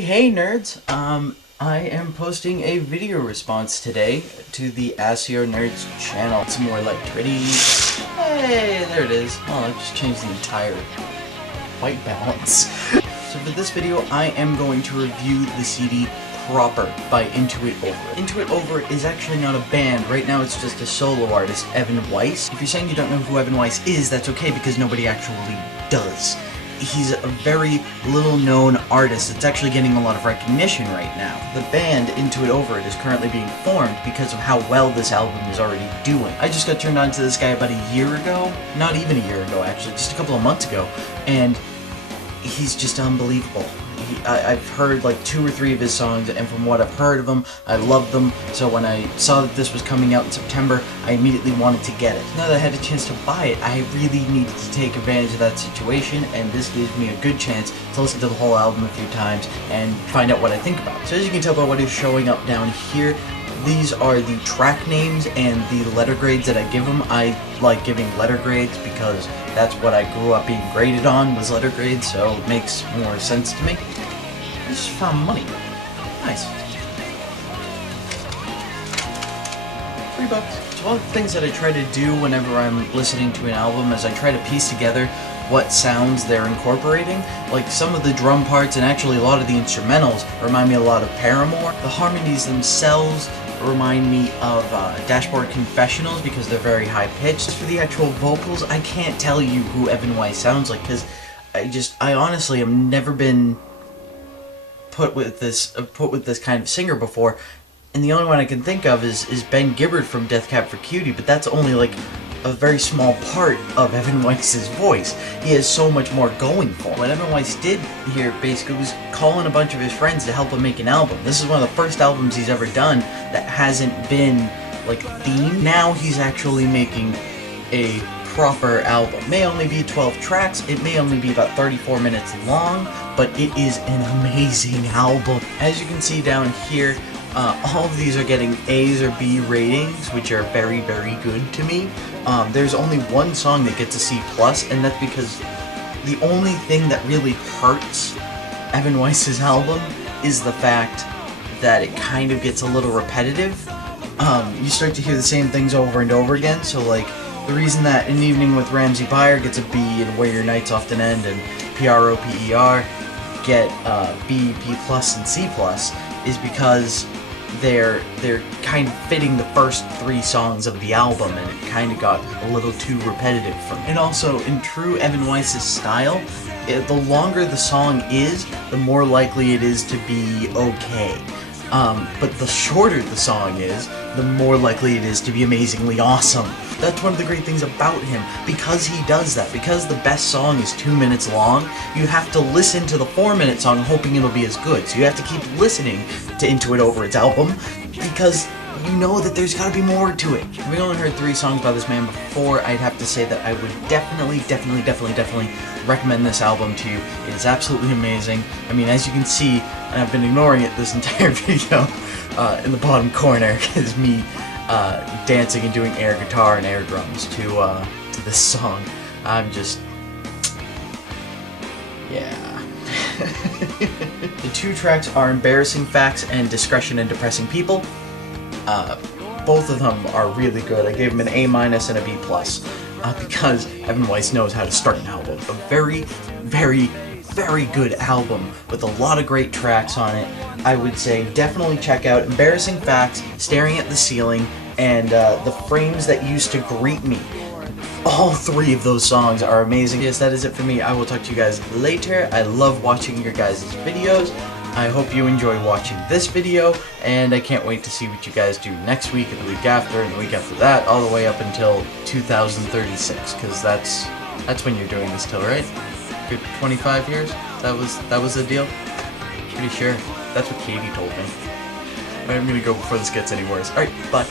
Hey nerds, I am posting a video response today to the AccioNerds channel. It's more like pretty. Hey, there it is. Oh, I just changed the entire white balance. So for this video, I am going to review the CD Proper by Into It Over. Into It Over is actually not a band. Right now it's just a solo artist, Evan Weiss. If you're saying you don't know who Evan Weiss is, that's okay because nobody actually does. He's a very little known artist. It's actually getting a lot of recognition right now. The band Into It Over is currently being formed because of how well this album is already doing. I just got turned on to this guy about a year ago. Not even a year ago actually, just a couple of months ago. And he's just unbelievable. I've heard like 2 or 3 of his songs, and from what I've heard of them, I love them. So when I saw that this was coming out in September, I immediately wanted to get it. Now that I had a chance to buy it, I really needed to take advantage of that situation, and this gives me a good chance to listen to the whole album a few times and find out what I think about it. So as you can tell by what is showing up down here, these are the track names and the letter grades that I give them. I like giving letter grades because that's what I grew up being graded on, was letter grades, so it makes more sense to me. I just found money. Nice. $3. So one of the things that I try to do whenever I'm listening to an album is I try to piece together what sounds they're incorporating. Like some of the drum parts and actually a lot of the instrumentals remind me a lot of Paramore. The harmonies themselves remind me of Dashboard Confessionals because they're very high pitched. For the actual vocals, I can't tell you who Evan Weiss sounds like because I honestly have never been put with this kind of singer before, and the only one I can think of is Ben Gibbard from Death Cab for Cutie, but that's only like a very small part of Evan Weiss's voice. He has so much more going for him. What Evan Weiss did here basically was call in a bunch of his friends to help him make an album. This is one of the first albums he's ever done that hasn't been like themed. Now he's actually making a proper album. It may only be 12 tracks, it may only be about 34 minutes long, but it is an amazing album. As you can see down here, all of these are getting A's or B ratings, which are very, very good to me. There's only one song that gets a C+, and that's because the only thing that really hurts Evan Weiss's album is the fact that it kind of gets a little repetitive. You start to hear the same things over and over again, so like, the reason that An Evening with Ramsey Beyer gets a B and Where Your Nights Often End and PROPER get B, B+, and C+, is because they're kind of fitting the first 3 songs of the album, and it kind of got a little too repetitive for me. And also, in true Evan Weiss's style, the longer the song is, the more likely it is to be okay. But the shorter the song is, the more likely it is to be amazingly awesome. That's one of the great things about him, because he does that. Because the best song is 2 minutes long, you have to listen to the 4-minute song hoping it'll be as good. So you have to keep listening to Into It Over its album, because you know that there's gotta be more to it. Having only heard 3 songs by this man before, I'd have to say that I would definitely recommend this album to you. It is absolutely amazing. I mean, as you can see, and I've been ignoring it this entire video, in the bottom corner is me dancing and doing air guitar and air drums to this song. I'm just... yeah. The 2 tracks are Embarrassing Facts and Descretion and Depressing People. Both of them are really good. I gave them an A- and a B+, because Evan Weiss knows how to start an album. A very, very, very good album with a lot of great tracks on it. I would say definitely check out Embarrassing Facts, Staring at the Ceiling, and The Frames That Used to Greet Me. All 3 of those songs are amazing. Yes, that is it for me. I will talk to you guys later. I love watching your guys' videos. I hope you enjoy watching this video, and I can't wait to see what you guys do next week, and the week after, and the week after that, all the way up until 2036, because that's when you're doing this till, right? Good 25 years? That was the deal? Pretty sure. That's what Katie told me. I'm gonna go before this gets any worse. Alright, bye.